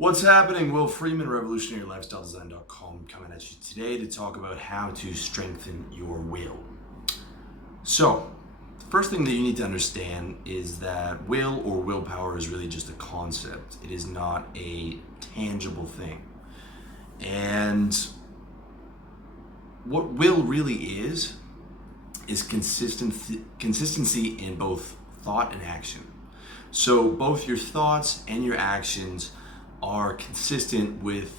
What's happening? Will Freeman, RevolutionaryLifestyleDesign.com, coming at you today to talk about how to strengthen your will. So, the first thing that you need to understand is that will or willpower is really just a concept. It is not a tangible thing. And what will really is consistency in both thought and action. So both your thoughts and your actions are consistent with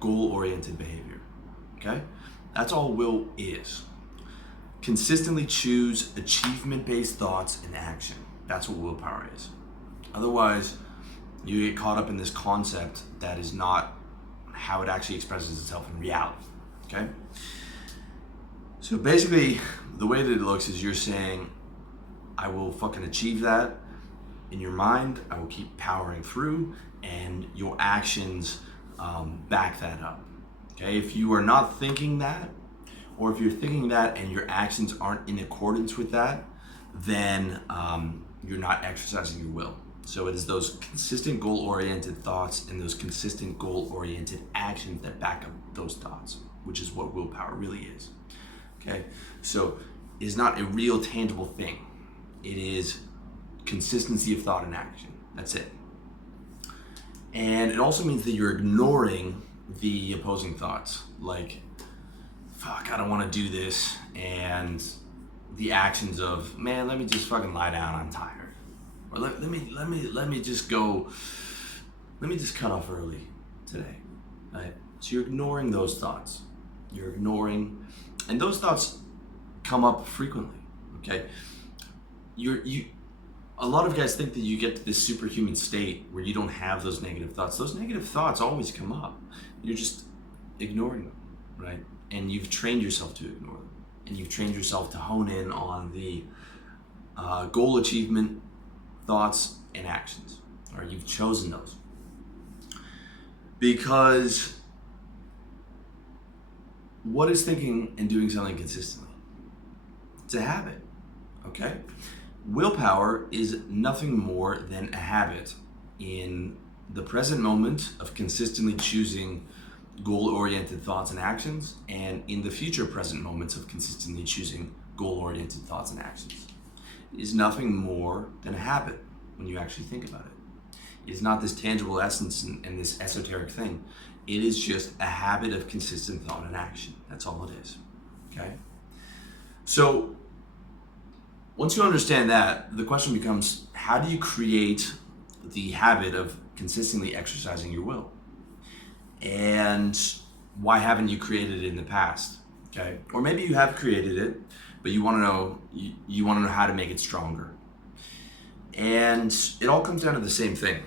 goal-oriented behavior, okay? That's all will is. Consistently choose achievement-based thoughts and action. That's what willpower is. Otherwise, you get caught up in this concept that is not how it actually expresses itself in reality, okay? So basically, the way that it looks is you're saying, I will fucking achieve that. In your mind, I will keep powering through, and your actions back that up. Okay, if you are not thinking that, or if you're thinking that and your actions aren't in accordance with that, then you're not exercising your will. So it is those consistent goal-oriented thoughts and those consistent goal-oriented actions that back up those thoughts, which is what willpower really is. Okay, so it is not a real tangible thing. It is consistency of thought and action. That's it. And it also means that you're ignoring the opposing thoughts, like, fuck, I don't want to do this, and the actions of, man, let me just fucking lie down, I'm tired. Or let me just go, let me just cut off early today. Right? So you're ignoring those thoughts. You're ignoring, and those thoughts come up frequently. Okay? A lot of guys think that you get to this superhuman state where you don't have those negative thoughts. Those negative thoughts always come up. You're just ignoring them, right? And you've trained yourself to ignore them. And you've trained yourself to hone in on the goal achievement thoughts and actions. Or you've chosen those. Because what is thinking and doing something consistently? It's a habit, okay? Willpower is nothing more than a habit in the present moment of consistently choosing goal-oriented thoughts and actions, and in the future present moments of consistently choosing goal-oriented thoughts and actions. It is nothing more than a habit when you actually think about it. It is not this tangible essence and this esoteric thing. It is just a habit of consistent thought and action. That's all it is, okay? So, once you understand that, the question becomes, how do you create the habit of consistently exercising your will? And why haven't you created it in the past? Okay, or maybe you have created it, but you want to know you want to know how to make it stronger. And it all comes down to the same thing.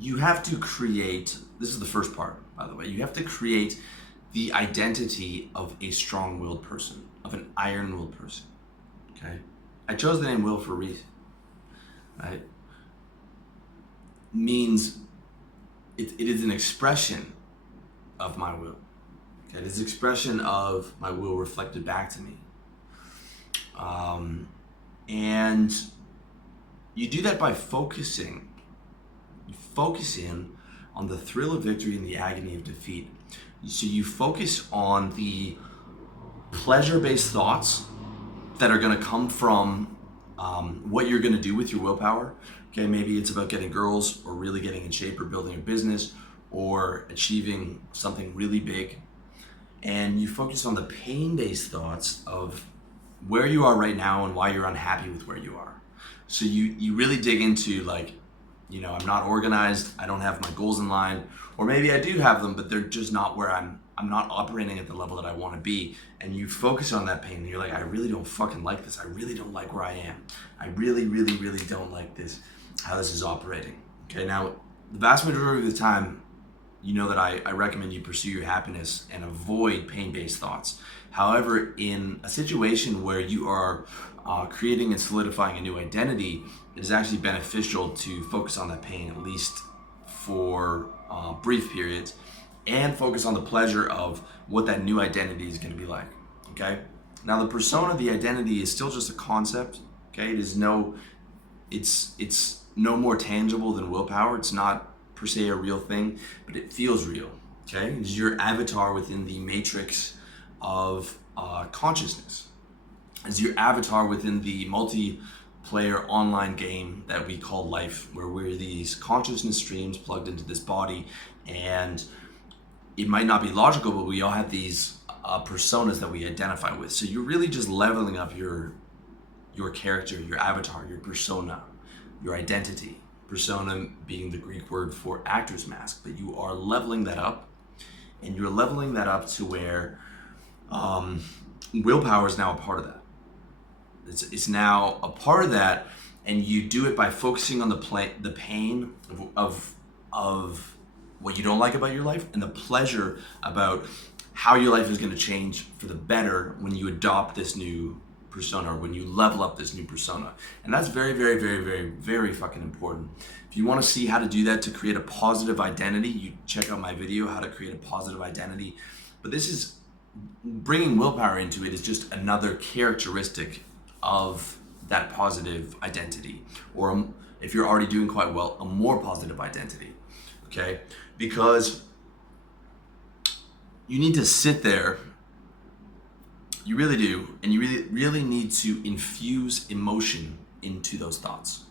You have to create. This is the first part, by the way. You have to create the identity of a strong-willed person, of an iron-willed person. Okay, I chose the name Will for a reason, right? Means it is an expression of my will. Okay, it is an expression of my will reflected back to me. And you do that by focusing. You focus in on the thrill of victory and the agony of defeat. So you focus on the pleasure-based thoughts that are going to come from what you're going to do with your willpower. Okay, maybe it's about getting girls, or really getting in shape, or building a business, or achieving something really big. And you focus on the pain-based thoughts of where you are right now and why you're unhappy with where you are. So you really dig into, like, you know, I'm not organized, I don't have my goals in line, or maybe I do have them, but they're just not where I'm not operating at the level that I want to be. And you focus on that pain and you're like, I really don't fucking like this. I really don't like where I am. I really, really, really don't like this, how this is operating. Okay, now, the vast majority of the time, you know that I recommend you pursue your happiness and avoid pain-based thoughts. However, in a situation where you are creating and solidifying a new identity, it is actually beneficial to focus on that pain, at least for brief periods, and focus on the pleasure of what that new identity is going to be like, okay? Now, the persona, the identity, is still just a concept, okay? It's no more tangible than willpower. It's not per se a real thing, but it feels real. Okay, it's your avatar within the matrix of consciousness. It's your avatar within the multiplayer online game that we call life, where we're these consciousness streams plugged into this body, and it might not be logical, but we all have these personas that we identify with. So you're really just leveling up your character, your avatar, your persona, your identity. Persona being the Greek word for actor's mask, but you are leveling that up, and you're leveling that up to where willpower is now a part of that. It's now a part of that, and you do it by focusing on the pain of what you don't like about your life, and the pleasure about how your life is going to change for the better when you adopt this new persona, or when you level up this new persona. And that's very, very, very, very, very fucking important. If you want to see how to do that to create a positive identity, you check out my video, how to create a positive identity. But this is bringing willpower into it is just another characteristic of that positive identity, or if you're already doing quite well, a more positive identity. Okay, because you need to sit there, you really do, and you really need to infuse emotion into those thoughts.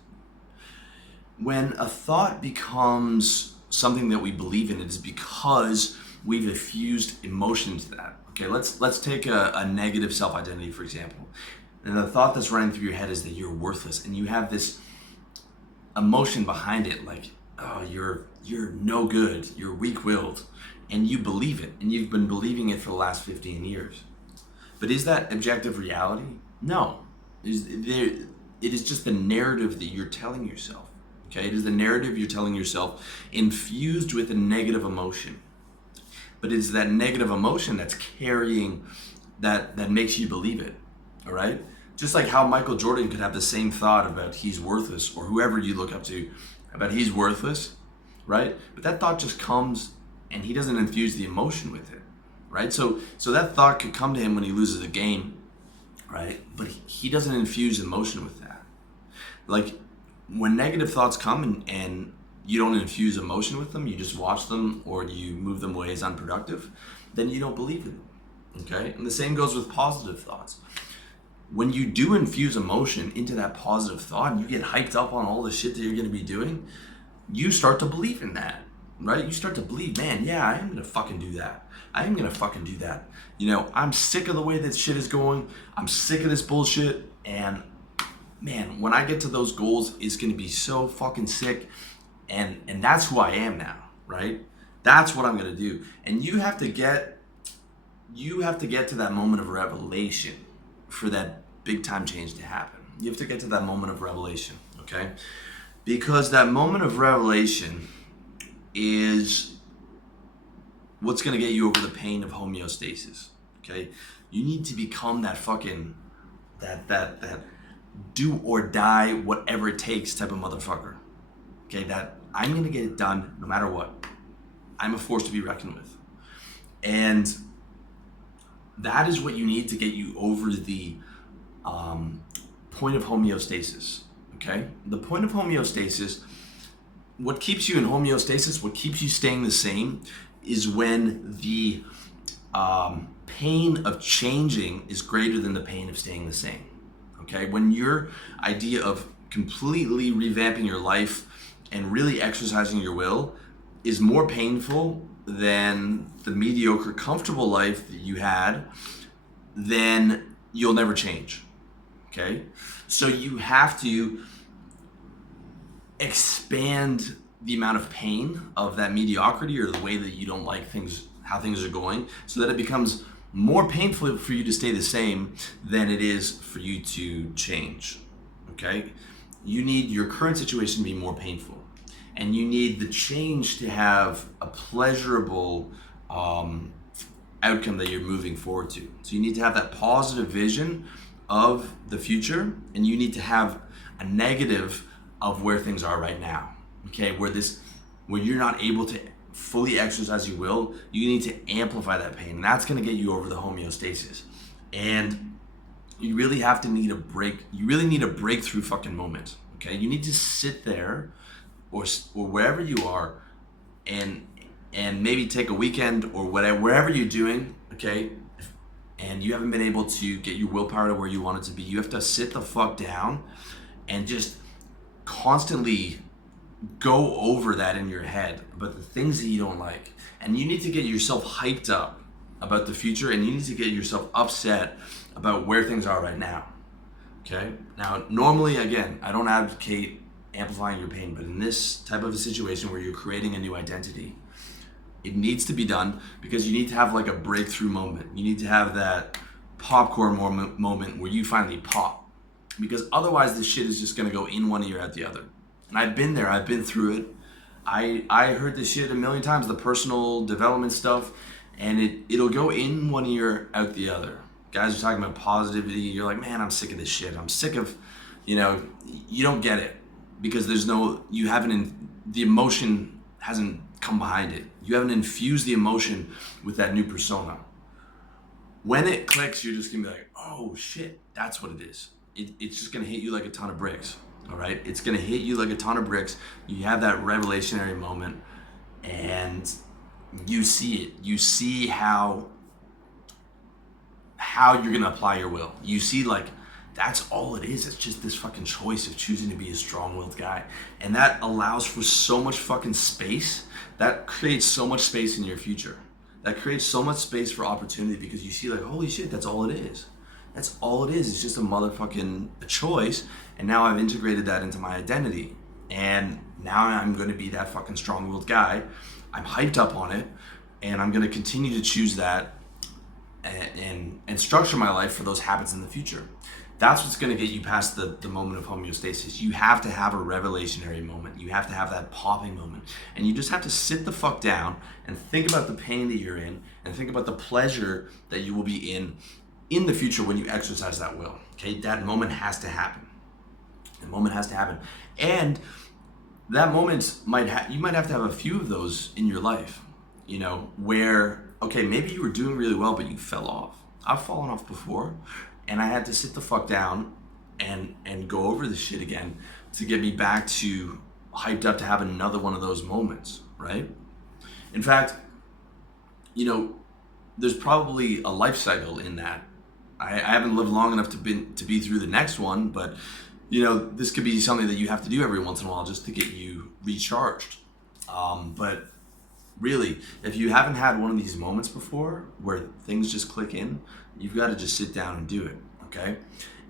When a thought becomes something that we believe in, it is because we've infused emotion into that. Okay, let's take a negative self-identity, for example. And the thought that's running through your head is that you're worthless, and you have this emotion behind it, like, oh, you're no good, you're weak-willed, and you believe it, and you've been believing it for the last 15 years. But is that objective reality? No. It is just the narrative that you're telling yourself. Okay, it is the narrative you're telling yourself infused with a negative emotion. But it's that negative emotion that's carrying, that makes you believe it, all right? Just like how Michael Jordan could have the same thought about he's worthless, or whoever you look up to about he's worthless, right? But that thought just comes, and he doesn't infuse the emotion with it, right? So that thought could come to him when he loses a game, right? But he doesn't infuse emotion with that. Like, when negative thoughts come and you don't infuse emotion with them, you just watch them or you move them away as unproductive, then you don't believe in them, okay? And the same goes with positive thoughts. When you do infuse emotion into that positive thought and you get hyped up on all the shit that you're going to be doing, you start to believe in that, right? You start to believe, man, yeah, I am going to fucking do that. I am going to fucking do that. You know, I'm sick of the way that shit is going. I'm sick of this bullshit. And man, when I get to those goals, it's going to be so fucking sick. And that's who I am now, right? That's what I'm going to do. And you have to get to that moment of revelation for that big time change to happen. You have to get to that moment of revelation, okay? Because that moment of revelation is what's going to get you over the pain of homeostasis, okay? You need to become that fucking, that do or die, whatever it takes type of motherfucker, okay? That I'm going to get it done no matter what. I'm a force to be reckoned with. And that is what you need to get you over the point of homeostasis, okay? The point of homeostasis, what keeps you in homeostasis, what keeps you staying the same, is when the pain of changing is greater than the pain of staying the same, okay? When your idea of completely revamping your life and really exercising your will is more painful than the mediocre, comfortable life that you had, then you'll never change, okay? So you have to expand the amount of pain of that mediocrity, or the way that you don't like things, how things are going, so that it becomes more painful for you to stay the same than it is for you to change, okay? You need your current situation to be more painful, and you need the change to have a pleasurable outcome that you're moving forward to. So you need to have that positive vision of the future, and you need to have a negative of where things are right now, okay? Where you're not able to fully exercise your will, you need to amplify that pain, and that's gonna get you over the homeostasis. And you really need a breakthrough fucking moment, okay? You need to sit there or wherever you are and maybe take a weekend or whatever, wherever you're doing, okay, and you haven't been able to get your willpower to where you want it to be, you have to sit the fuck down and just constantly go over that in your head about the things that you don't like. And you need to get yourself hyped up about the future, and you need to get yourself upset about where things are right now. Okay? Now, normally, again, I don't advocate amplifying your pain, but in this type of a situation where you're creating a new identity, it needs to be done because you need to have like a breakthrough moment. You need to have that popcorn moment where you finally pop. Because otherwise, this shit is just gonna go in one ear out the other. And I've been there, I've been through it. I heard this shit a million times, the personal development stuff, and it'll go in one ear out the other. Guys are talking about positivity, you're like, man, I'm sick of this shit. I'm sick of, you don't get it because the emotion hasn't come behind it. You haven't infused the emotion with that new persona. When it clicks, you're just gonna be like, oh shit, that's what it is. It's just gonna hit you like a ton of bricks. All right, it's gonna hit you like a ton of bricks. You have that revelationary moment, and you see it. You see how you're gonna apply your will. You see, like, that's all it is. It's just this fucking choice of choosing to be a strong-willed guy, and that allows for so much fucking space. That creates so much space in your future. That creates so much space for opportunity because you see, like, holy shit, that's all it is. That's all it is. It's just a motherfucking choice. And now I've integrated that into my identity. And now I'm going to be that fucking strong-willed guy. I'm hyped up on it. And I'm going to continue to choose that and structure my life for those habits in the future. That's what's going to get you past the moment of homeostasis. You have to have a revelationary moment. You have to have that popping moment. And you just have to sit the fuck down and think about the pain that you're in and think about the pleasure that you will be in the future when you exercise that will. Okay, that moment has to happen. The moment has to happen. And that moment you might have to have a few of those in your life, where, okay, maybe you were doing really well, but you fell off. I've fallen off before, and I had to sit the fuck down and go over this shit again to get me back to hyped up to have another one of those moments, right? In fact, there's probably a life cycle in that. I haven't lived long enough to be through the next one, but this could be something that you have to do every once in a while just to get you recharged. But really, if you haven't had one of these moments before where things just click in, you've got to just sit down and do it, okay?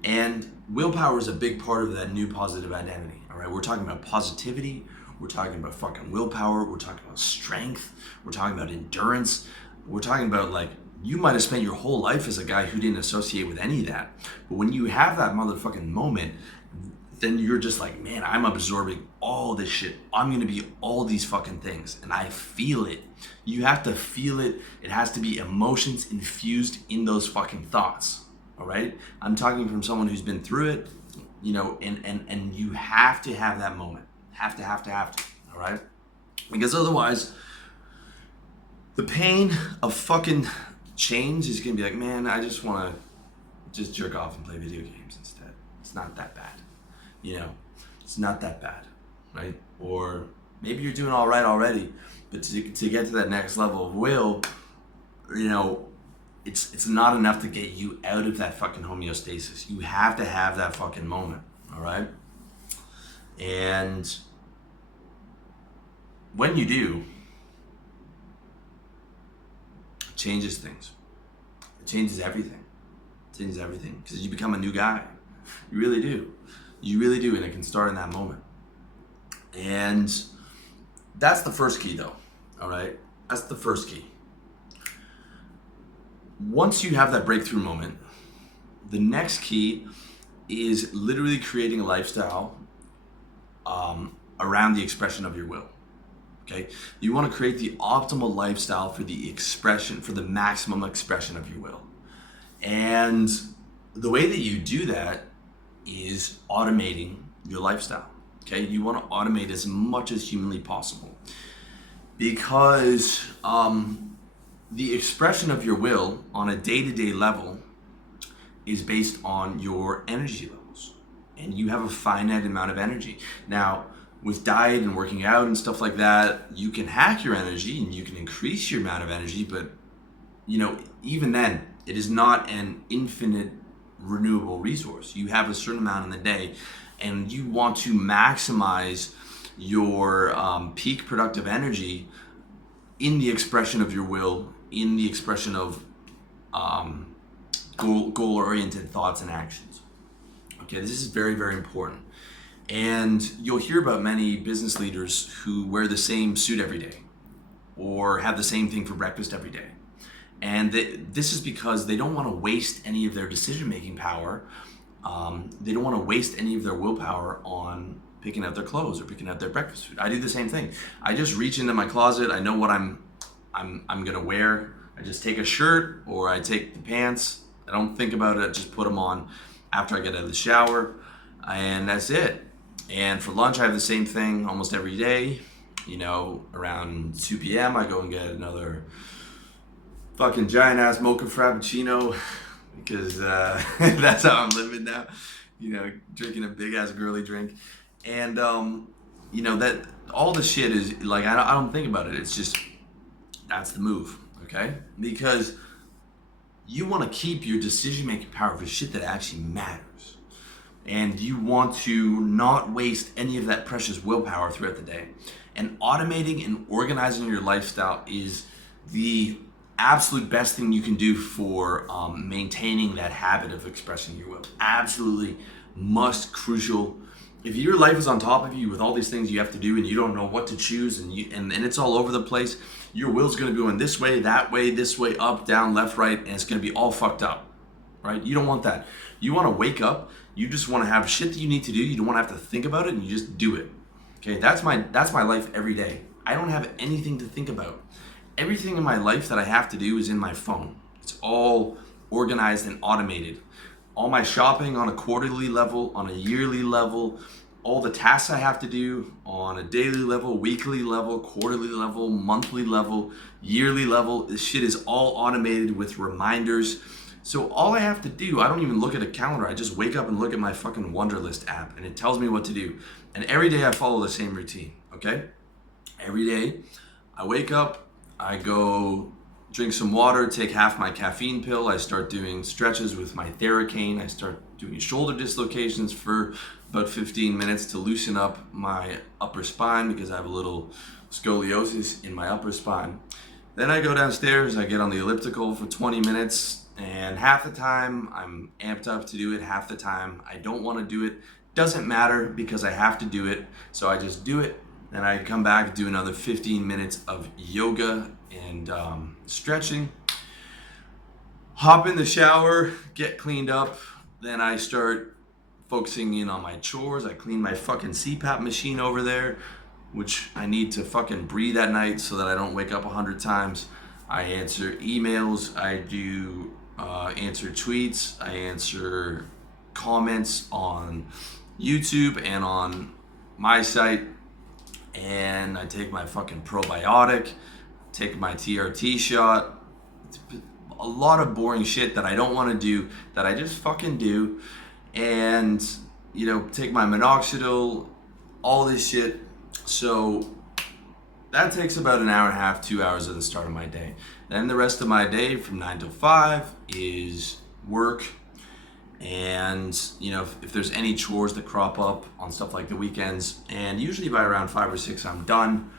And willpower is a big part of that new positive identity, all right? We're talking about positivity. We're talking about fucking willpower. We're talking about strength. We're talking about endurance. We're talking about, like, you might have spent your whole life as a guy who didn't associate with any of that. But when you have that motherfucking moment, then you're just like, man, I'm absorbing all this shit. I'm gonna be all these fucking things. And I feel it. You have to feel it. It has to be emotions infused in those fucking thoughts. All right? I'm talking from someone who's been through it, and you have to have that moment. Have to, all right? Because otherwise, the pain of fucking change is gonna be like, man, I just wanna just jerk off and play video games instead. It's not that bad. It's not that bad, right? Or maybe you're doing all right already, but to get to that next level of will, it's not enough to get you out of that fucking homeostasis. You have to have that fucking moment, all right? And when you do, it changes things. It changes everything. It changes everything because you become a new guy. You really do. You really do, and it can start in that moment. And that's the first key, though, all right? That's the first key. Once you have that breakthrough moment, the next key is literally creating a lifestyle around the expression of your will, okay? You want to create the optimal lifestyle for the maximum expression of your will. And the way that you do that is automating your lifestyle, okay? You want to automate as much as humanly possible because the expression of your will on a day-to-day level is based on your energy levels, and you have a finite amount of energy. Now, with diet and working out and stuff like that, you can hack your energy and you can increase your amount of energy, but even then, it is not an infinite renewable resource. You have a certain amount in the day, and you want to maximize your peak productive energy in the expression of your will, in the expression of goal-oriented thoughts and actions. Okay, this is very, very important. And you'll hear about many business leaders who wear the same suit every day or have the same thing for breakfast every day. And this is because they don't want to waste any of their decision-making power. They don't want to waste any of their willpower on picking out their clothes or picking out their breakfast food. I do the same thing. I just reach into my closet. I know what I'm gonna wear. I just take a shirt or I take the pants. I don't think about it. I just put them on after I get out of the shower, and that's it. And for lunch, I have the same thing almost every day. Around 2 p.m., I go and get another fucking giant ass mocha frappuccino because that's how I'm living now. Drinking a big ass girly drink, and that all the shit is like I don't think about it. It's just that's the move, okay? Because you want to keep your decision making power for shit that actually matters. And you want to not waste any of that precious willpower throughout the day. And automating and organizing your lifestyle is the absolute best thing you can do for maintaining that habit of expressing your will. Absolutely crucial. If your life is on top of you with all these things you have to do and you don't know what to choose and it's all over the place, your will's going to be going this way, that way, this way, up, down, left, right, and it's going to be all fucked up, right? You don't want that. You want to wake up. You just want to have shit that you need to do. You don't want to have to think about it, and you just do it. Okay, that's my life every day. I don't have anything to think about. Everything in my life that I have to do is in my phone. It's all organized and automated. All my shopping on a quarterly level, on a yearly level, all the tasks I have to do on a daily level, weekly level, quarterly level, monthly level, yearly level, this shit is all automated with reminders. So all I have to do, I don't even look at a calendar. I just wake up and look at my fucking Wunderlist app and it tells me what to do. And every day I follow the same routine, okay? Every day I wake up, I go drink some water, take half my caffeine pill. I start doing stretches with my Theracane. I start doing shoulder dislocations for about 15 minutes to loosen up my upper spine because I have a little scoliosis in my upper spine. Then I go downstairs, I get on the elliptical for 20 minutes, and half the time I'm amped up to do it, half the time I don't want to do it. Doesn't matter because I have to do it, so I just do it. Then I come back, do another 15 minutes of yoga and stretching. Hop in the shower, get cleaned up. Then I start focusing in on my chores. I clean my fucking CPAP machine over there, which I need to fucking breathe at night so that I don't wake up 100 times. I answer emails. I do answer tweets. I answer comments on YouTube and on my site. And I take my fucking probiotic, take my TRT shot. It's a lot of boring shit that I don't want to do, that I just fucking do. And, take my minoxidil, all this shit. So that takes about an hour and a half, 2 hours at the start of my day. Then the rest of my day from 9 to 5 is work. And, if there's any chores that crop up on stuff like the weekends, and usually by around 5 or 6, I'm done.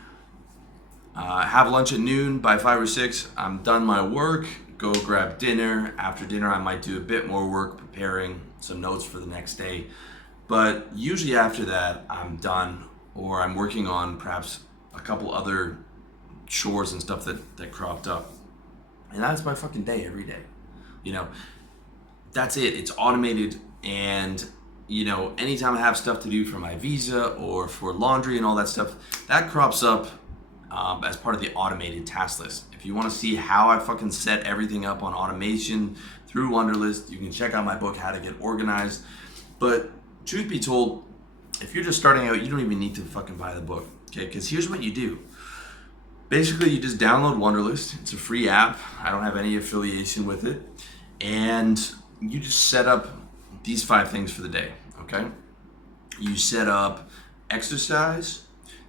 Have lunch at noon. By 5 or 6, I'm done my work. Go grab dinner. After dinner, I might do a bit more work preparing some notes for the next day. But usually after that, I'm done, or I'm working on perhaps a couple other chores and stuff that cropped up. And that's my fucking day every day. That's it. It's automated. And, anytime I have stuff to do for my visa or for laundry and all that stuff, that crops up as part of the automated task list. If you want to see how I fucking set everything up on automation through Wunderlist, you can check out my book, How to Get Organized. But truth be told, if you're just starting out, you don't even need to fucking buy the book, okay? Because here's what you do. Basically, you just download Wunderlist. It's a free app. I don't have any affiliation with it. And you just set up these 5 things for the day, okay? You set up exercise,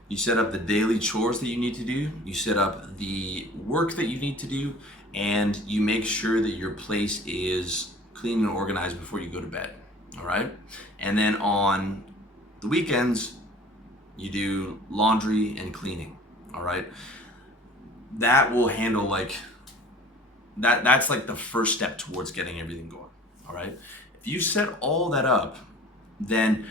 you set up the daily chores that you need to do, you set up the work that you need to do, and you make sure that your place is clean and organized before you go to bed. All right? And then on the weekends, you do laundry and cleaning. All right? That will handle like that's like the first step towards getting everything going. All right? If you set all that up, then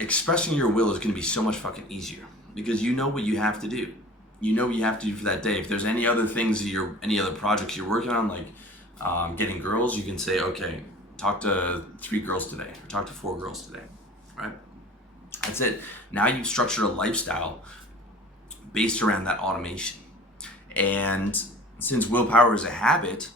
expressing your will is going to be so much fucking easier because you know what you have to do. You know what you have to do for that day. If there's any other things any other projects you're working on, like getting girls, you can say, okay, talk to 3 girls today, or talk to 4 girls today, right? That's it. Now you've structured a lifestyle based around that automation. And since willpower is a habit,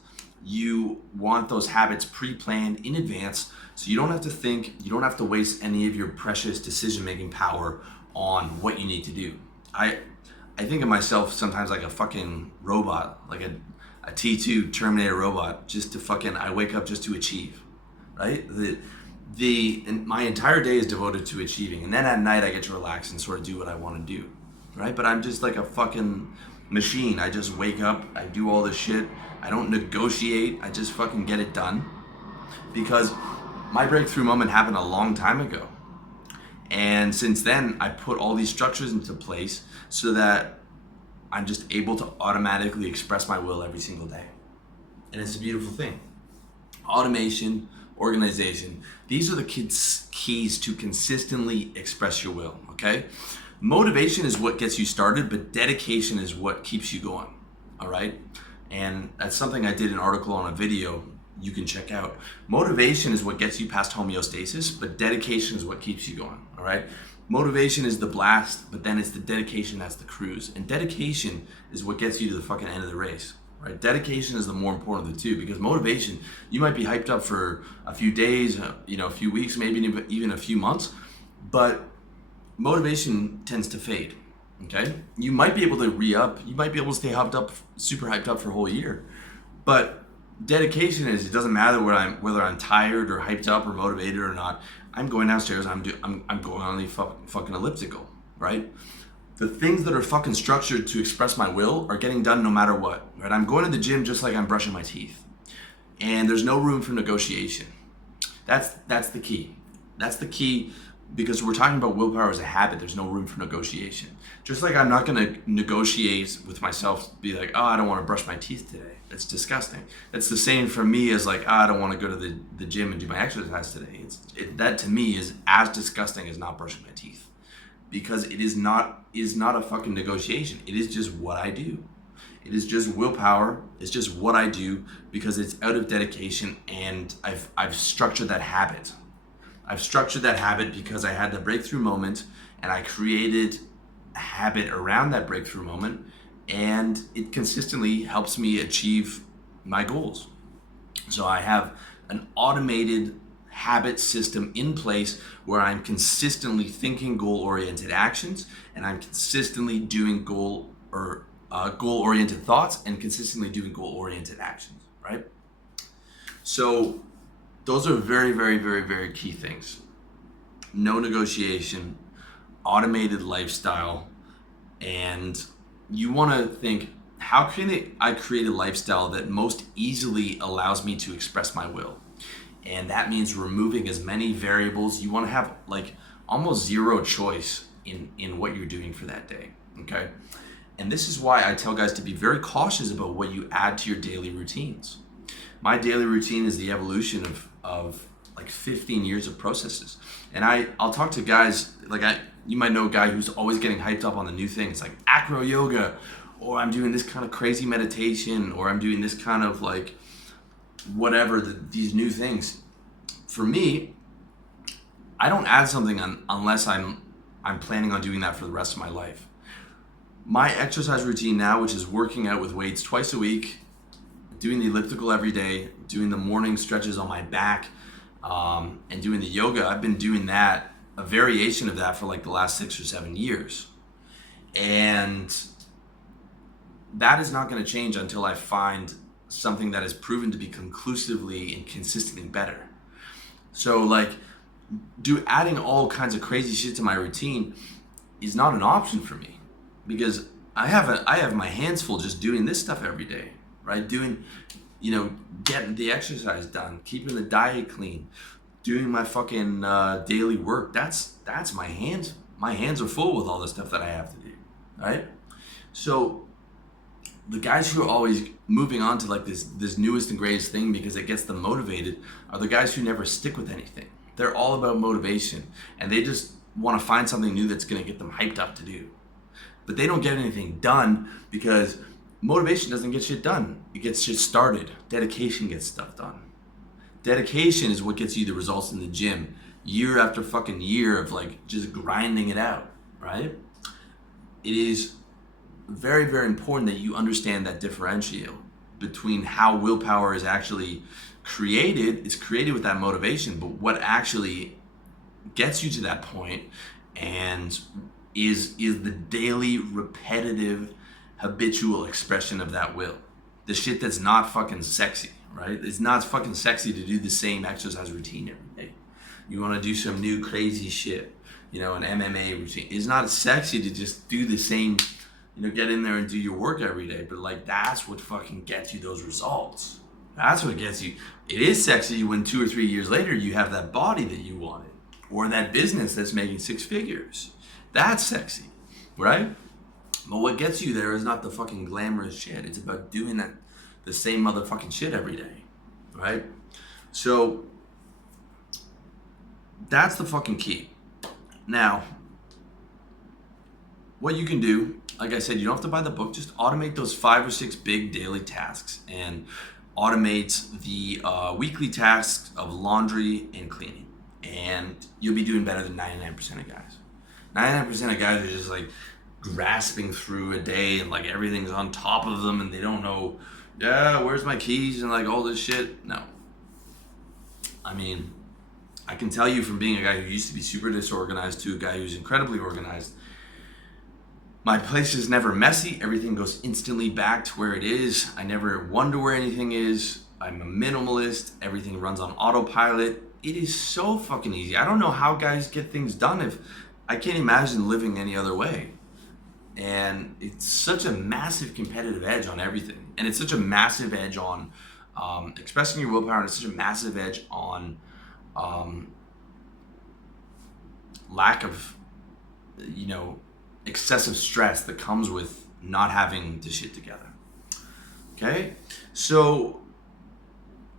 you want those habits pre-planned in advance so you don't have to think, you don't have to waste any of your precious decision-making power on what you need to do. I think of myself sometimes like a fucking robot, like a T2 Terminator robot, just to fucking, I wake up just to achieve, right? My entire day is devoted to achieving, and then at night I get to relax and sort of do what I want to do, right? But I'm just like a fucking machine. I just wake up, I do all this shit, I don't negotiate, I just fucking get it done. Because my breakthrough moment happened a long time ago. And since then, I put all these structures into place so that I'm just able to automatically express my will every single day. And it's a beautiful thing. Automation, organization, these are the keys to consistently express your will, okay? Motivation is what gets you started, but dedication is what keeps you going, all right? And that's something I did an article on a video you can check out. Motivation is what gets you past homeostasis, but dedication is what keeps you going, all right? Motivation is the blast, but then it's the dedication that's the cruise. And dedication is what gets you to the fucking end of the race, right? Dedication is the more important of the two, because motivation, you might be hyped up for a few days, a few weeks, maybe even a few months, but motivation tends to fade, okay? You might be able to re-up, you might be able to stay super hyped up for a whole year, but dedication is, it doesn't matter whether I'm tired or hyped up or motivated or not. I'm going downstairs. I'm going on the fucking elliptical, right? The things that are fucking structured to express my will are getting done no matter what, right? I'm going to the gym just like I'm brushing my teeth, and there's no room for negotiation. That's the key. That's the key, because we're talking about willpower as a habit. There's no room for negotiation. Just like I'm not going to negotiate with myself, be like, oh, I don't want to brush my teeth today. It's disgusting. That's the same for me as like, I don't want to go to the gym and do my exercise today. That to me is as disgusting as not brushing my teeth, because it is not a fucking negotiation. It is just what I do. It is just willpower. It's just what I do because it's out of dedication, and I've structured that habit. I've structured that habit because I had the breakthrough moment, and I created a habit around that breakthrough moment, and it consistently helps me achieve my goals. So I have an automated habit system in place where I'm consistently thinking goal-oriented actions, and I'm consistently doing goal-oriented thoughts, and consistently doing goal-oriented actions, right? So those are very, very, very, very key things. No negotiation, automated lifestyle, and you want to think, how can I create a lifestyle that most easily allows me to express my will? And that means removing as many variables. You want to have like almost zero choice in what you're doing for that day, okay? And this is why I tell guys to be very cautious about what you add to your daily routines. My daily routine is the evolution of like 15 years of processes. And I'll talk to guys, you might know a guy who's always getting hyped up on the new things like acro yoga, or I'm doing this kind of crazy meditation, or I'm doing this kind of like whatever, these new things. For me, I don't add something unless I'm planning on doing that for the rest of my life. My exercise routine now, which is working out with weights twice a week, doing the elliptical every day, doing the morning stretches on my back, and doing the yoga, I've been doing that, a variation of that, for like the last 6 or 7 years. And that is not going to change until I find something that is proven to be conclusively and consistently better. So like adding all kinds of crazy shit to my routine is not an option for me, because I have my hands full just doing this stuff every day, right? Doing, getting the exercise done, keeping the diet clean, doing my fucking daily work. That's my hands. My hands are full with all the stuff that I have to do, right? So the guys who are always moving on to like this newest and greatest thing because it gets them motivated are the guys who never stick with anything. They're all about motivation, and they just want to find something new that's going to get them hyped up to do. But they don't get anything done because motivation doesn't get shit done. It gets shit started. Dedication gets stuff done. Dedication is what gets you the results in the gym year after fucking year of like just grinding it out, right? It is very, very important that you understand that differential between how willpower is actually created. It's created with that motivation, but what actually gets you to that point and is the daily repetitive habitual expression of that will. The shit that's not fucking sexy, right? It's not fucking sexy to do the same exercise routine every day. You want to do some new crazy shit, an MMA routine. It's not sexy to just do the same, get in there and do your work every day. But like, that's what fucking gets you those results. That's what gets you. It is sexy when 2 or 3 years later you have that body that you wanted, or that business that's making 6 figures. That's sexy, right? But what gets you there is not the fucking glamorous shit. It's about doing the same motherfucking shit every day, right? So that's the fucking key. Now, what you can do, like I said, you don't have to buy the book. Just automate those 5 or 6 big daily tasks and automate the weekly tasks of laundry and cleaning. And you'll be doing better than 99% of guys. 99% of guys are just like grasping through a day and like everything's on top of them and they don't know, where's my keys and like all this shit. No. I mean, I can tell you from being a guy who used to be super disorganized to a guy who's incredibly organized, my place is never messy. Everything goes instantly back to where it is. I never wonder where anything is. I'm a minimalist. Everything runs on autopilot. It is so fucking easy. I don't know how guys get things done. If I can't imagine living any other way. And it's such a massive competitive edge on everything. And it's such a massive edge on expressing your willpower, and it's such a massive edge on lack of, excessive stress that comes with not having the shit together. Okay? So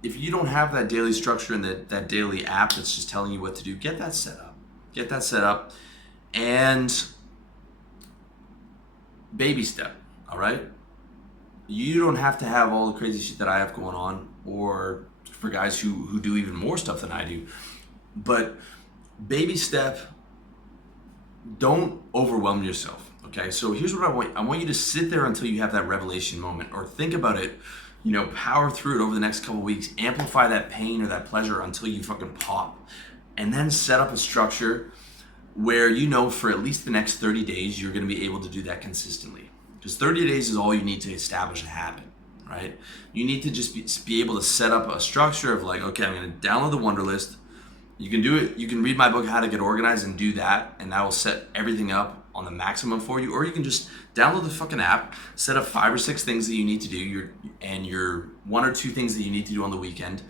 if you don't have that daily structure and that daily app that's just telling you what to do, get that set up. Get that set up and baby step, all right? You don't have to have all the crazy shit that I have going on, or for guys who do even more stuff than I do. But baby step, don't overwhelm yourself, okay? So here's what I want. I want you to sit there until you have that revelation moment, or think about it, power through it over the next couple weeks, amplify that pain or that pleasure until you fucking pop. And then set up a structure where for at least the next 30 days, you're gonna be able to do that consistently. Because 30 days is all you need to establish a habit, right? You need to just be able to set up a structure of like, okay, I'm gonna download the Wunderlist. You can do it. You can read my book, How to Get Organized, and do that, and that will set everything up on the maximum for you. Or you can just download the fucking app, set up 5 or 6 things that you need to do, your 1 or 2 things that you need to do on the weekend,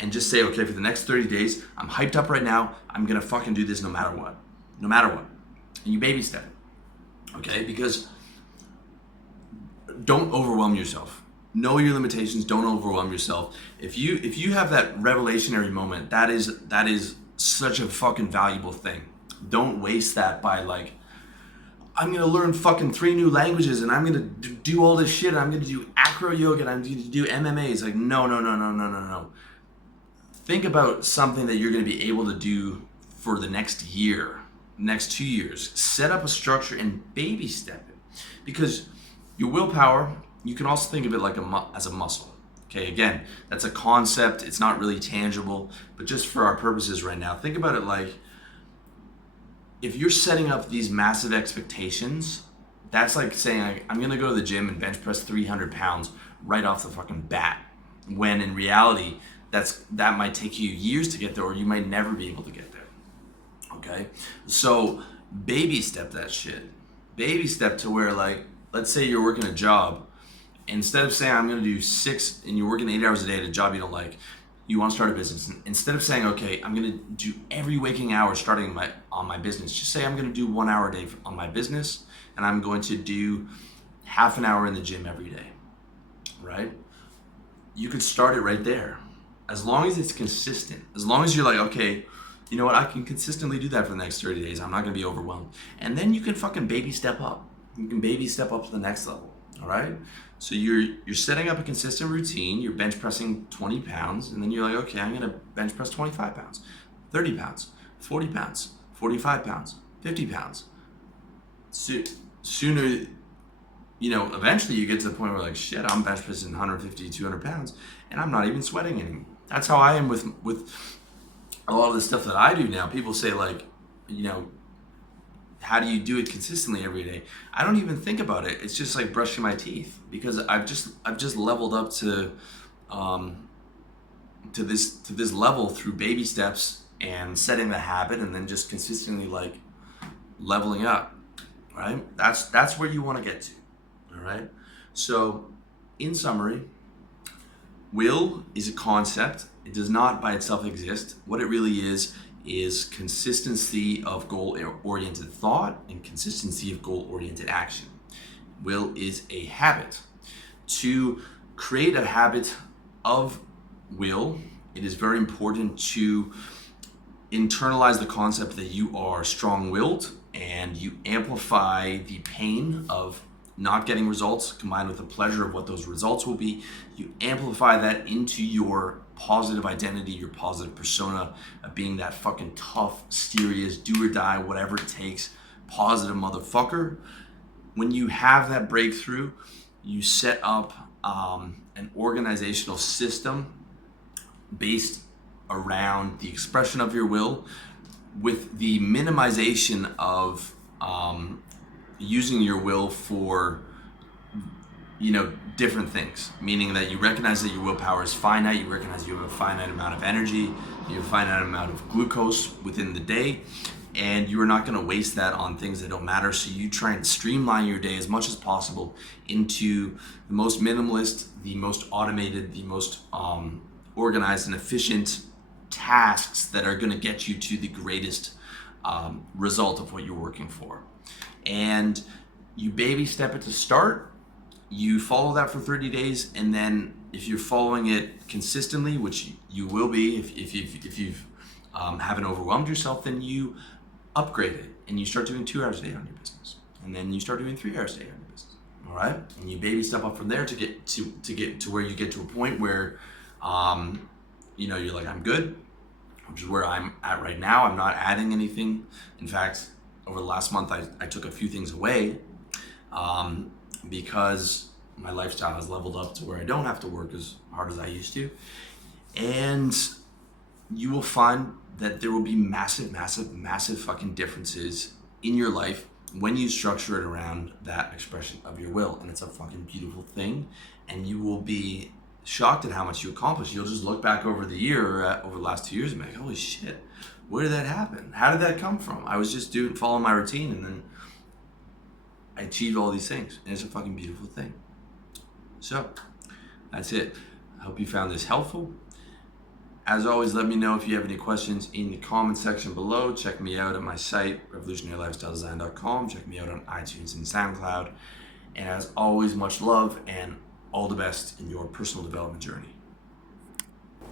and just say, okay, for the next 30 days, I'm hyped up right now. I'm gonna fucking do this no matter what, and you baby step it, okay? Because don't overwhelm yourself. Know your limitations. Don't overwhelm yourself. If you have that revelationary moment, that is such a fucking valuable thing. Don't waste that by like, I'm gonna learn fucking 3 new languages and I'm gonna do all this shit. And I'm gonna do acro yoga and I'm gonna do MMA. It's like no. Think about something that you're gonna be able to do for the next year, next 2 years. Set up a structure and baby step it, because your willpower, you can also think of it like as a muscle. Okay, again, that's a concept. It's not really tangible, but just for our purposes right now, think about it like, if you're setting up these massive expectations, that's like saying, I'm gonna go to the gym and bench press 300 pounds right off the fucking bat. When in reality, that might take you years to get there, or you might never be able to get there. Okay, so baby step that shit. Baby step to where, like, let's say you're working a job. Instead of saying I'm going to do 6 and you're working 8 hours a day at a job you don't like, you want to start a business. Instead of saying, okay, I'm going to do every waking hour starting on my business, just say I'm going to do 1 hour a day on my business, and I'm going to do half an hour in the gym every day, right? You could start it right there. As long as it's consistent, as long as you're like, okay, you know what, I can consistently do that for the next 30 days. I'm not going to be overwhelmed. And then you can fucking baby step up. You can baby step up to the next level, all right? So you're setting up a consistent routine. You're bench pressing 20 pounds, and then you're like, okay, I'm gonna bench press 25 pounds, 30 pounds, 40 pounds, 45 pounds, 50 pounds. Sooner, eventually you get to the point where, like, shit, I'm bench pressing 150, 200 pounds, and I'm not even sweating anymore. That's how I am with a lot of the stuff that I do now. People say, like, how do you do it consistently every day? I don't even think about it. It's just like brushing my teeth, because I've just leveled up to this level through baby steps and setting the habit, and then just consistently, like, leveling up, right? That's where you want to get to, all right? So, in summary, will is a concept. It does not by itself exist. What it really is consistency of goal-oriented thought and consistency of goal-oriented action. Will is a habit. To create a habit of will, it is very important to internalize the concept that you are strong-willed, and you amplify the pain of not getting results combined with the pleasure of what those results will be. You amplify that into your positive identity, your positive persona of being that fucking tough, serious, do or die, whatever it takes, positive motherfucker. When you have that breakthrough, you set up an organizational system based around the expression of your will, with the minimization of using your will for different things, meaning that you recognize that your willpower is finite, you recognize you have a finite amount of energy, you have a finite amount of glucose within the day, and you are not going to waste that on things that don't matter. So you try and streamline your day as much as possible into the most minimalist, the most automated, the most organized and efficient tasks that are going to get you to the greatest result of what you're working for. And you baby step it to start. You follow that for 30 days, and then if you're following it consistently, which you will be if you've haven't overwhelmed yourself, then you upgrade it and you start doing 2 hours a day on your business, and then you start doing 3 hours a day on your business. All right, and you baby step up from there to get to where you get to a point where you're like, I'm good, which is where I'm at right now. I'm not adding anything. In fact, over the last month, I took a few things away because my lifestyle has leveled up to where I don't have to work as hard as I used to. And you will find that there will be massive, massive, massive fucking differences in your life when you structure it around that expression of your will. And it's a fucking beautiful thing. And you will be shocked at how much you accomplish. You'll just look back over the year, over the last 2 years, and be like, holy shit, where did that happen? How did that come from? I was just following my routine, and then I achieved all these things. And it's a fucking beautiful thing. So, that's it. I hope you found this helpful. As always, let me know if you have any questions in the comment section below. Check me out at my site, revolutionarylifestyledesign.com. Check me out on iTunes and SoundCloud. And as always, much love and all the best in your personal development journey.